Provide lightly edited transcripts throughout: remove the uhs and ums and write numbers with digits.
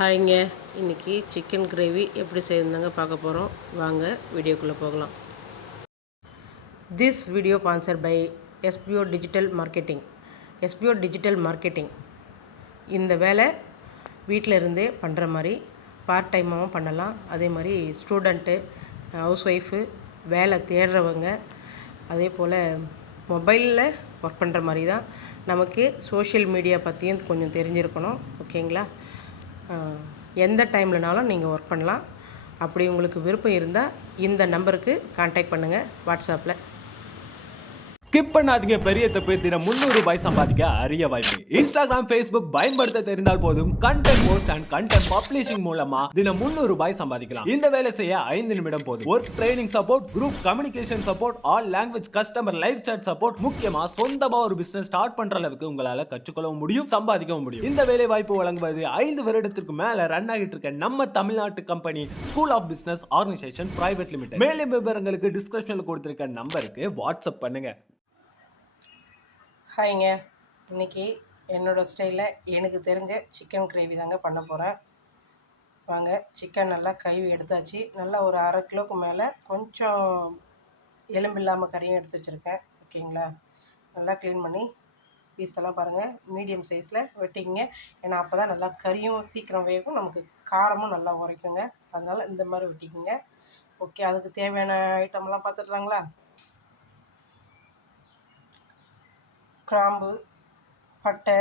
ஹாய்ங்க. இன்றைக்கி chicken gravy எப்படி செய்யணுந்தாங்க பார்க்க போகிறோம். வாங்க வீடியோக்குள்ளே போகலாம். This video sponsor by SPO digital marketing. SPO digital marketing இந்த வேலை வீட்டில் இருந்தே பண்ணுற மாதிரி பார்ட் டைமாகவும் பண்ணலாம். அதே மாதிரி ஸ்டூடெண்ட்டு, ஹவுஸ் ஒய்ஃபு, வேலை தேடுறவங்க, அதே போல் மொபைலில் ஒர்க் பண்ணுற மாதிரி தான். நமக்கு சோஷியல் மீடியா பற்றியும் கொஞ்சம் தெரிஞ்சிருக்கணும். ஓகேங்களா? எந்த டைம்லனாலும் நீங்கள் ஒர்க் பண்ணலாம். அப்படி உங்களுக்கு விருப்பம் இருந்தால் இந்த நம்பருக்கு கான்டாக்ட் பண்ணுங்கள் வாட்ஸ்அப்பில். ஸ்கிப் பண்ணாதீங்க. பெரிய தப்பு. தினம் 300 ரூபாய் சம்பாதிக்க அரிய வாய்ப்பு. இன்ஸ்டாகிராம், ஃபேஸ்புக் பயன்படுத்த தெரிந்தால் போதும். Content post and content publishing மூலமா தினம் 300 ரூபாய் சம்பாதிக்கலாம். இந்த வேலை செய்ய 5 நிமிடம் போதும். Work training support, group communication support, all language customer live chat support, முக்கியமா சொந்தமா ஒரு பிசினஸ் ஸ்டார்ட் பண்ற அளவுக்கு உங்களால கற்றுக்கொள்ளவும் முடியும், சம்பாதிக்கவும் முடியும். இந்த வேலை வாய்ப்பு வழங்குவது 5 வருடத்திற்கு மேல ரன் ஆகிட்டு இருக்க நம்ம தமிழ்நாட்டு company school of business organisation private limited. மேலும் விவரங்களுக்கு டிஸ்கிரிப்ஷன்ல கொடுத்திருக்க நம்பருக்கு வாட்ஸ்அப் பண்ணுங்க. ஹாய்ங்க. இன்றைக்கி என்னோடய ஸ்டைலில் எனக்கு தெரிஞ்ச சிக்கன் கிரேவி தாங்க பண்ண போகிறேன். வாங்க. சிக்கன் நல்லா கழுவி எடுத்தாச்சு. நல்லா ஒரு 1/2 கிலோவுக்கு மேலே கொஞ்சம் எலும்பு இல்லாமல் கறியும் எடுத்து வச்சுருக்கேன். ஓகேங்களா? நல்லா க்ளீன் பண்ணி பீஸ் எல்லாம் பாருங்கள் மீடியம் சைஸில் வெட்டிக்கிங்க. ஏன்னா அப்போ தான் நல்லா கறியும் சீக்கிரம் வேகும், நமக்கு காரமும் நல்லா உரைக்குங்க. அதனால் இந்த மாதிரி வெட்டிக்கிங்க. ஓகே, அதுக்கு தேவையான ஐட்டம்லாம் பார்த்துட்லாங்களா? கிராம்பு, பட்டை,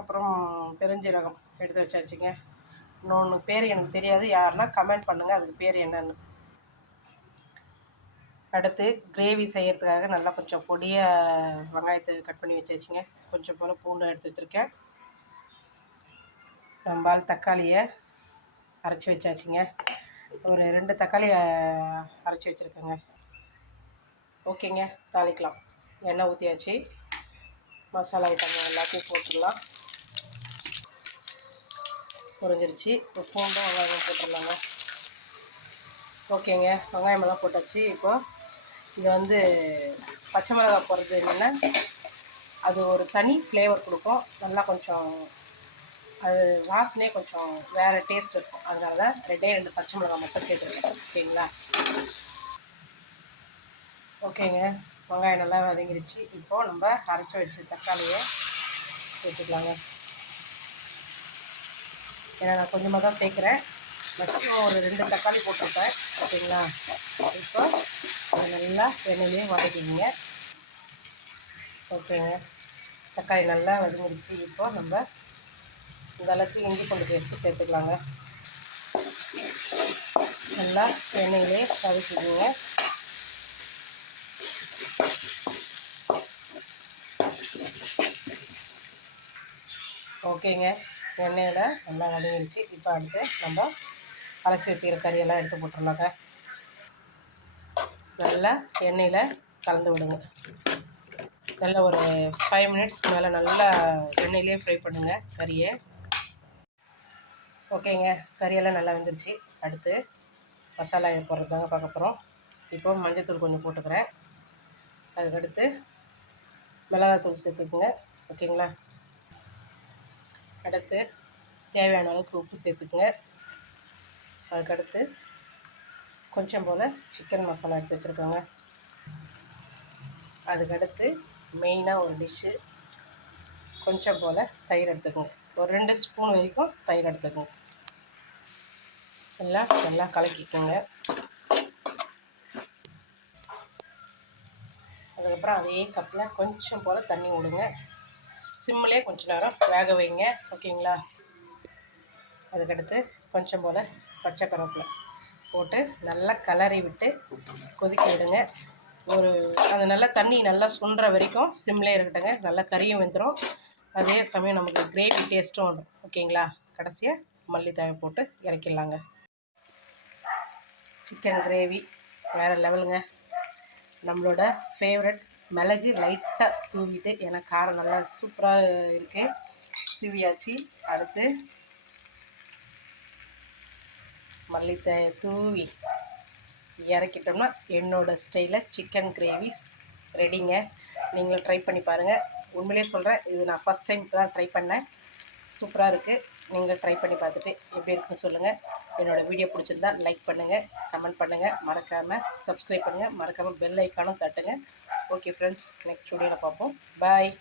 அப்புறம் பெருஞ்சீரகம் எடுத்து வச்சாச்சுங்க. இன்னொன்று பேர் எனக்கு தெரியாது, யாருன்னா கமெண்ட் பண்ணுங்கள் அதுக்கு பேர் என்னன்னு. அடுத்து கிரேவி செய்கிறதுக்காக நல்லா கொஞ்சம் பொடியாக வெங்காயத்தை கட் பண்ணி வச்சாச்சுங்க. கொஞ்சம் போல் பூண்டு எடுத்து வச்சுருக்கேன். நம்பால் தக்காளியை அரைச்சி வச்சாச்சுங்க. ஒரு 2 தக்காளி அரைச்சி வச்சுருக்கேங்க. ஓகேங்க, தாளிக்கலாம். எண்ணெய் ஊற்றியாச்சு. மசாலா ஐட்டம் எல்லாத்தையும் போட்டுடலாம். புரிஞ்சிருச்சு. பூண்டும் வெங்காயம் போட்டுடலாங்க. ஓகேங்க, வெங்காயமெல்லாம் போட்டாச்சு. இப்போது இது பச்சை மிளகாய் போடுறது என்னென்னா அது ஒரு தனி ஃப்ளேவர் கொடுக்கும். நல்லா கொஞ்சம் அது வாசனையே கொஞ்சம் வேறு டேஸ்ட் இருக்கும். அதனால தான் 2 பச்சை மிளகாய் மட்டும் சேர்த்துருக்கேன். ஓகேங்களா? ஓகேங்க, வெங்காயம் நல்லா வதங்கிடுச்சு. இப்போது நம்ம அரைச்சி வச்சு தக்காளியை சேர்த்துக்கலாங்க. ஏன்னா நான் கொஞ்சமாக தான் சேர்க்குறேன். மேக்ஸிமம் ஒரு 2 தக்காளி போட்டிருப்பேன். ஓகேங்களா? இப்போ அதை நல்லா எண்ணெயிலையும் வதக்கிங்க. ஓகேங்க, தக்காளி நல்லா வதங்கிடுச்சு. இப்போ நம்ம இந்த அளவுக்கு இஞ்சி பூண்டு பேஸ்ட்டு சேர்த்துக்கலாங்க. நல்லா எண்ணெயிலே வதக்கிங்க. ஓகேங்க, எண்ணெயில் நல்லா வதங்கிடுச்சு. இப்போ அடுத்து நம்ம அலசி வச்சுக்கிற கறியெல்லாம் எடுத்து போட்டுடலாங்க. நல்லா எண்ணெயில் கலந்து விடுங்க. நல்லா ஒரு 5 மினிட்ஸ் மேலே நல்லா எண்ணெயிலே ஃப்ரை பண்ணுங்கள் கறியை. ஓகேங்க, கறியெல்லாம் நல்லா வெந்துருச்சு. அடுத்து மசாலா போடுறதாங்க பார்க்க போகிறோம். இப்போ மஞ்சள்தூள் கொஞ்சம் போட்டுக்கிறேன். அதுக்கடுத்து மிளகாத்தூள் சேர்த்துக்குங்க. ஓகேங்களா? அடுத்து தேவையான அளவுக்கு உப்பு சேர்த்துக்குங்க. அதுக்கடுத்து கொஞ்சம் போல் சிக்கன் மசாலா எடுத்து வச்சுருக்கோங்க. அதுக்கடுத்து மெயினாக ஒரு டிஷ்ஷு கொஞ்சம் போல் தயிர் எடுத்துக்கோங்க. ஒரு 2 ஸ்பூன் வரைக்கும் தயிர் எடுத்துக்கோங்க. எல்லாம் நல்லா கலக்கிக்கோங்க. அதுக்கப்புறம் அதே கப்பில் கொஞ்சம் போல் தண்ணி விடுங்க. சிம்மிலே கொஞ்சம் நேரம் வேக வைங்க. ஓகேங்களா? அதுக்கடுத்து கொஞ்சம் போல் பச்சை கருவேப்பிலை போட்டு நல்லா கிளறி விட்டு கொதிக்க விடுங்க. அது நல்லா தண்ணி நல்லா சுண்டுற வரைக்கும் சிம்லேயே இருக்கட்டுங்க. நல்லா கறியும் வெந்துடும், அதே சமயம் நமக்கு கிரேவி டேஸ்ட்டும் வரும். ஓகேங்களா? கடைசியாக மல்லித்தழை போட்டு இறக்கிடலாங்க. சிக்கன் கிரேவி வேறு லெவலுங்க. நம்மளோட ஃபேவரட் மிளகு லைட்டாக தூவிட்டு, ஏன்னா காரம் நல்லா சூப்பராக இருக்குது, தூவியாச்சு. அடுத்து மல்லித்தழை தூவி இறக்கிட்டோம்னா என்னோடய ஸ்டைலில் சிக்கன் கிரேவிஸ் ரெடிங்க. நீங்களும் ட்ரை பண்ணி பாருங்கள். உண்மையிலே சொல்கிறேன், இது நான் ஃபஸ்ட் டைம் இப்போ தான் ட்ரை பண்ணேன். சூப்பராக இருக்குது. நீங்கள் ட்ரை பண்ணி பார்த்துட்டு எப்படி இருக்குன்னு சொல்லுங்கள். என்னோடய வீடியோ பிடிச்சிருந்தா லைக் பண்ணுங்கள், கமெண்ட் பண்ணுங்கள், மறக்காமல் சப்ஸ்கிரைப் பண்ணுங்கள், மறக்காமல் பெல் ஐக்கானும் தட்டுங்க. ஓகே ஃப்ரெண்ட்ஸ், நெக்ஸ்ட் வீடியோவில் பார்ப்போம். பாய்.